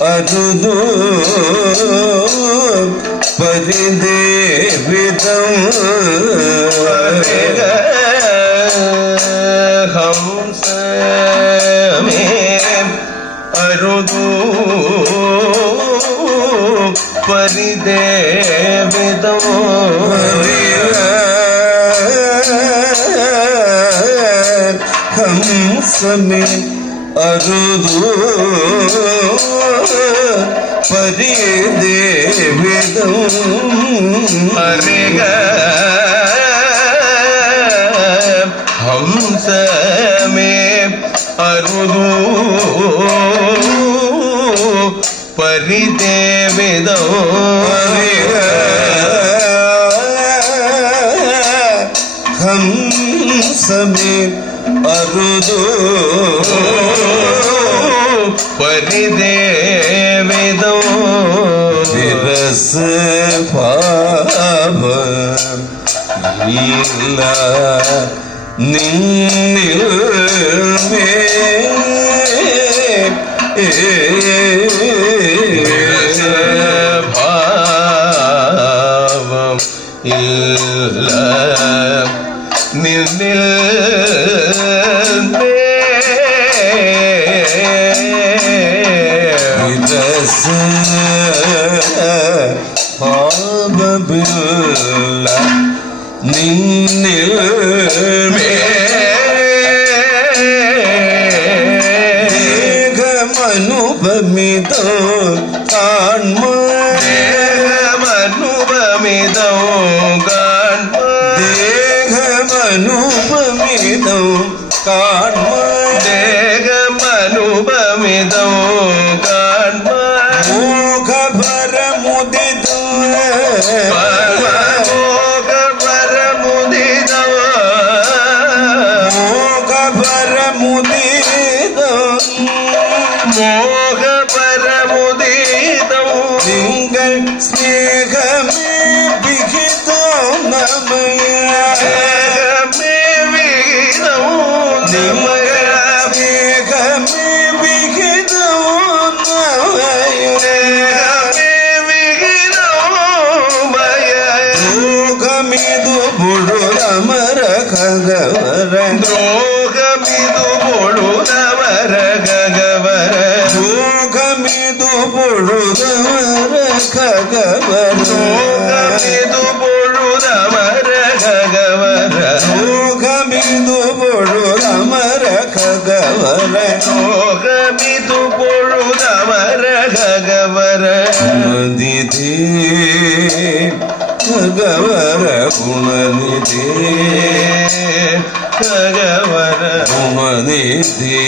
അരുതു പരിദേവിതം ഹംസമേ അരുതു പരിദേവിതം ഹംസമേ അരുതു പരിദേവിതം ഹരിഗ ഹംസമേ അരുതു പരിദേവിതം ഹംസമേ അരുതു പരിദേവിതം വിരസ ഭാവ ലീല നിന്നിൽ ഭാവം ഇല്ല നിന്നിൽ വിരസ ഭാവമില്ല നിന്നിൽ ദേഹമനുപമിതോ കാൺമ ദേഹമനുപമിതോ കാൺമ ദേഹമനുപമിതോ കാൺമ ദേഹമനുപമിതോ കാൺമ മോഹഭരമുദിതോ മോഹപരമുദിതം നിങ്ങൾ സ്നേഹമേ വിഹിതോ നമയമേ വിഹിതം നമയ സ്നേഹമേ വിഹിതോ നമയമേ വിഹിതം മയ ദ്രോഹമിതു പുഴുരമര ഖഗവര ദ്രോഹമിതു പുഴുരമര ഖഗവര ദ്രോഹമിതു പുഴുരമര ഖഗവര ദ്രോഹമിതു പുഴുരമര ഖഗവര ദ്രോഹമിതു പുഴുരമര ഖഗവര ദ്രോഹമിതു പുഴുരമര ഖഗവര ഗുണനിധി ഖഗവര ഗുണനിധി ഖഗവര ഗുണനിധി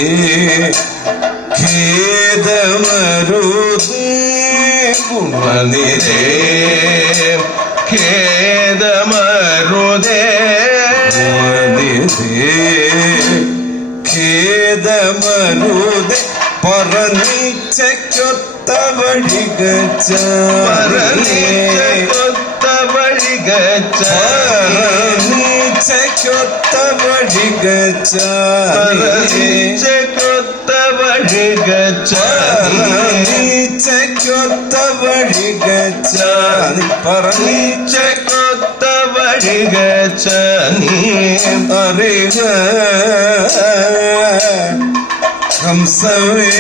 ഖേദമരുദേ ഗുണനിധി ഖേദമരുദേ ഗുണനിധി ഖേദമരുദേ പറനീച്ചയ്ക്കൊത്ത വഴി ഗച്ഛ പറനീച്ചയ്ക്കൊത്ത വഴി ഗച്ഛ പറനീച്ചയ്ക്കൊത്ത വഴി ഗച്ഛ പറനീച്ചയ്ക്കൊത്ത വഴി ഗച്ഛ പറനീച്ചയ്ക്കൊത്ത വഴി ഗച്ഛ പറനീച്ചയ്ക്കൊത്ത വഴി ഗച്ഛ നീ അറിക ഹംസമേ